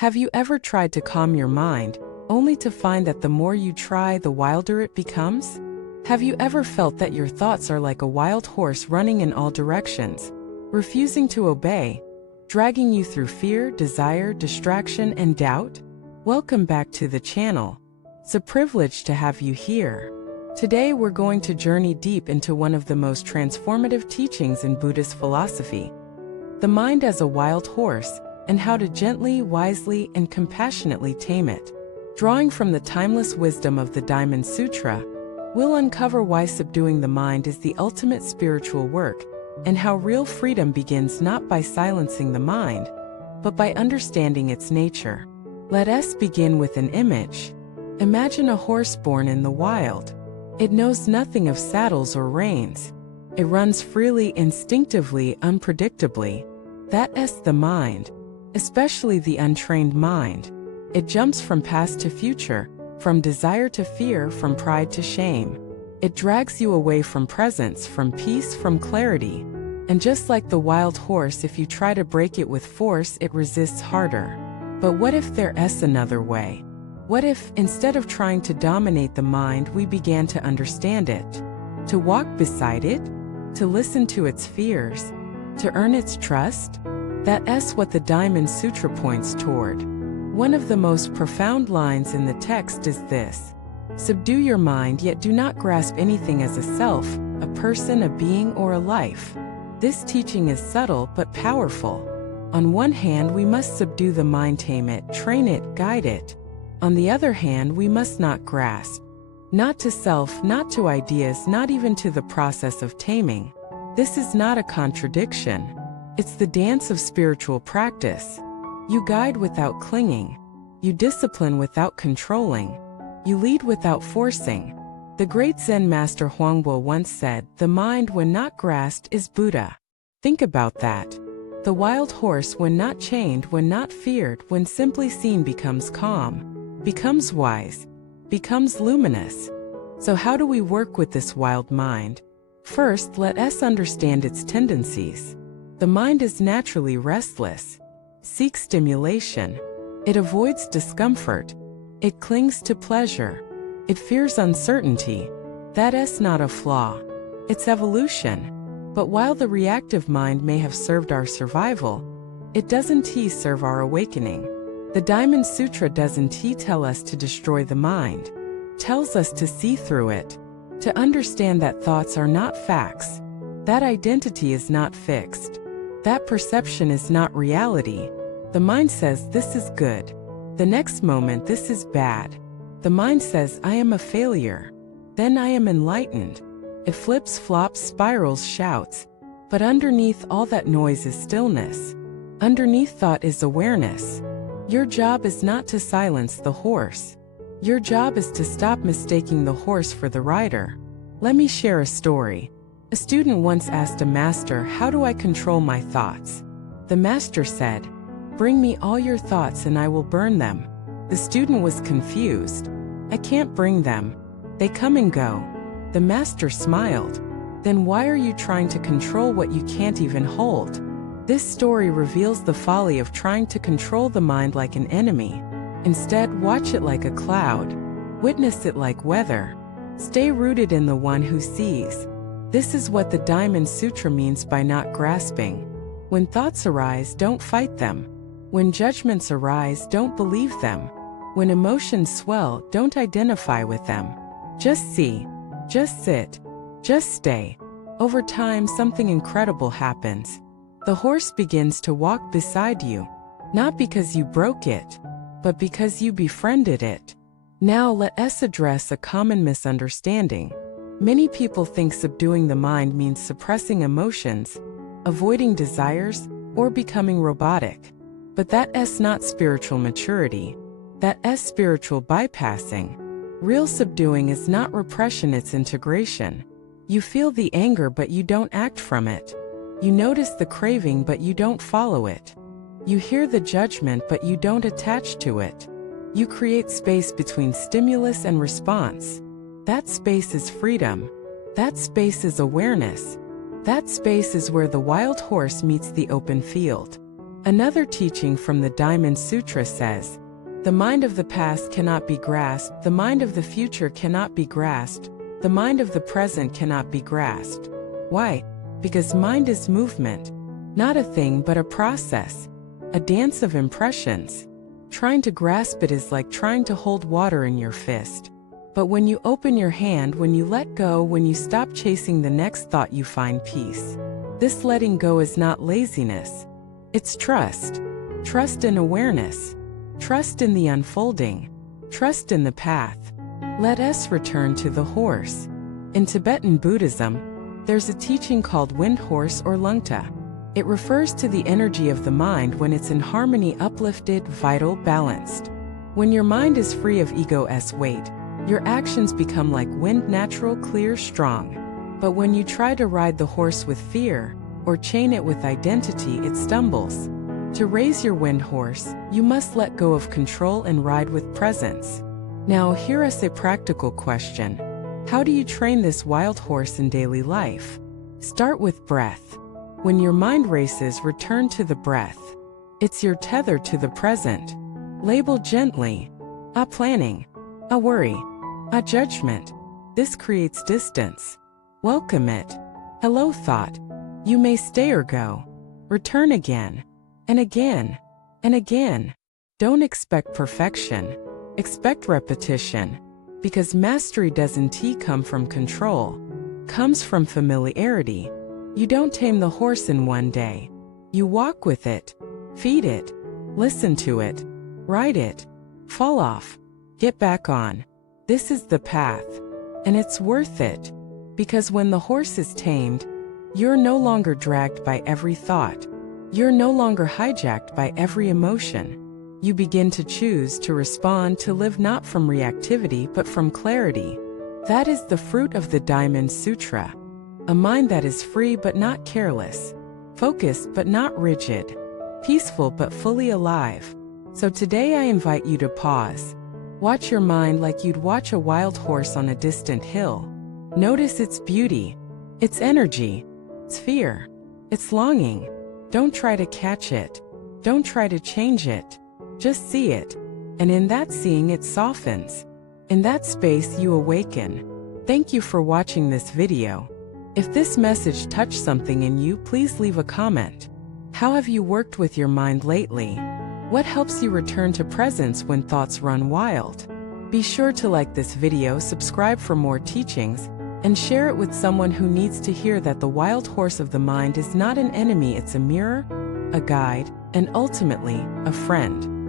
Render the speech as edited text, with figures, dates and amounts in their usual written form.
Have you ever tried to calm your mind, only to find that the more you try, the wilder it becomes? Have you ever felt that your thoughts are like a wild horse running in all directions, refusing to obey, dragging you through fear, desire, distraction, and doubt? Welcome back to the channel. It's a privilege to have you here. Today we're going to journey deep into one of the most transformative teachings in Buddhist philosophy, the mind as a wild horse, and how to gently, wisely, and compassionately tame it. Drawing from the timeless wisdom of the Diamond Sutra, we'll uncover why subduing the mind is the ultimate spiritual work, and how real freedom begins not by silencing the mind, but by understanding its nature. Let us begin with an image. Imagine a horse born in the wild. It knows nothing of saddles or reins. It runs freely, instinctively, unpredictably. That's the mind, especially the untrained mind. It jumps from past to future, from desire to fear, from pride to shame. It drags you away from presence, from peace, from clarity. And just like the wild horse, if you try to break it with force, it resists harder. But what if there's another way? What if, instead of trying to dominate the mind, we began to understand it, to walk beside it, to listen to its fears, to earn its trust? That's what the Diamond Sutra points toward. One of the most profound lines in the text is this: subdue your mind, yet do not grasp anything as a self, a person, a being, or a life. This teaching is subtle but powerful. On one hand, we must subdue the mind, tame it, train it, guide it. On the other hand, we must not grasp. Not to self, not to ideas, not even to the process of taming. This is not a contradiction. It's the dance of spiritual practice. You guide without clinging. You discipline without controlling. You lead without forcing. The great Zen master Huangbo once said, "The mind when not grasped is Buddha." Think about that. The wild horse, when not chained, when not feared, when simply seen, becomes calm, becomes wise, becomes luminous. So how do we work with this wild mind? First, let us understand its tendencies. The mind is naturally restless, seeks stimulation. It avoids discomfort. It clings to pleasure. It fears uncertainty. That's not a flaw. It's evolution. But while the reactive mind may have served our survival, it doesn't serve our awakening. The Diamond Sutra doesn't tell us to destroy the mind. It tells us to see through it, to understand that thoughts are not facts, that identity is not fixed, that perception is not reality. The mind says this is good. The next moment this is bad. The mind says I am a failure. Then I am enlightened. It flips, flops, spirals, shouts. But underneath all that noise is stillness. Underneath thought is awareness. Your job is not to silence the horse. Your job is to stop mistaking the horse for the rider. Let me share a story. A student once asked a master, "How do I control my thoughts?" The master said, "Bring me all your thoughts and I will burn them." The student was confused. "I can't bring them. They come and go." The master smiled. "Then why are you trying to control what you can't even hold?" This story reveals the folly of trying to control the mind like an enemy. Instead, watch it like a cloud. Witness it like weather. Stay rooted in the one who sees. This is what the Diamond Sutra means by not grasping. When thoughts arise, don't fight them. When judgments arise, don't believe them. When emotions swell, don't identify with them. Just see. Just sit. Just stay. Over time, something incredible happens. The horse begins to walk beside you, not because you broke it, but because you befriended it. Now let us address a common misunderstanding. Many people think subduing the mind means suppressing emotions, avoiding desires, or becoming robotic. But that's not spiritual maturity. That's spiritual bypassing. Real subduing is not repression, it's integration. You feel the anger but you don't act from it. You notice the craving but you don't follow it. You hear the judgment but you don't attach to it. You create space between stimulus and response. That space is freedom. That space is awareness. That space is where the wild horse meets the open field. Another teaching from the Diamond Sutra says, "The mind of the past cannot be grasped, the mind of the future cannot be grasped, the mind of the present cannot be grasped." Why? Because mind is movement, not a thing but a process, a dance of impressions. Trying to grasp it is like trying to hold water in your fist. But when you open your hand, when you let go, when you stop chasing the next thought, you find peace. This letting go is not laziness. It's trust. Trust in awareness. Trust in the unfolding. Trust in the path. Let us return to the horse. In Tibetan Buddhism, there's a teaching called wind horse or lungta. It refers to the energy of the mind when it's in harmony, uplifted, vital, balanced. When your mind is free of ego's weight, your actions become like wind, natural, clear, strong. But when you try to ride the horse with fear, or chain it with identity, it stumbles. To raise your wind horse, you must let go of control and ride with presence. Now, here is a practical question. How do you train this wild horse in daily life? Start with breath. When your mind races, return to the breath. It's your tether to the present. Label gently. A planning. A worry. A judgment. This creates distance. Welcome it. Hello thought. You may stay or go. Return again. And again. And again. Don't expect perfection. Expect repetition. Because mastery doesn't come from control. Comes from familiarity. You don't tame the horse in one day. You walk with it. Feed it. Listen to it. Ride it. Fall off. Get back on. This is the path. And it's worth it. Because when the horse is tamed, you're no longer dragged by every thought. You're no longer hijacked by every emotion. You begin to choose to respond, to live not from reactivity but from clarity. That is the fruit of the Diamond Sutra. A mind that is free but not careless. Focused but not rigid. Peaceful but fully alive. So today I invite you to pause. Watch your mind like you'd watch a wild horse on a distant hill. Notice its beauty, its energy, its fear, its longing. Don't try to catch it. Don't try to change it. Just see it. And in that seeing, it softens. In that space, you awaken. Thank you for watching this video. If this message touched something in you, please leave a comment. How have you worked with your mind lately? What helps you return to presence when thoughts run wild? Be sure to like this video, subscribe for more teachings, and share it with someone who needs to hear that the wild horse of the mind is not an enemy, it's a mirror, a guide, and ultimately, a friend.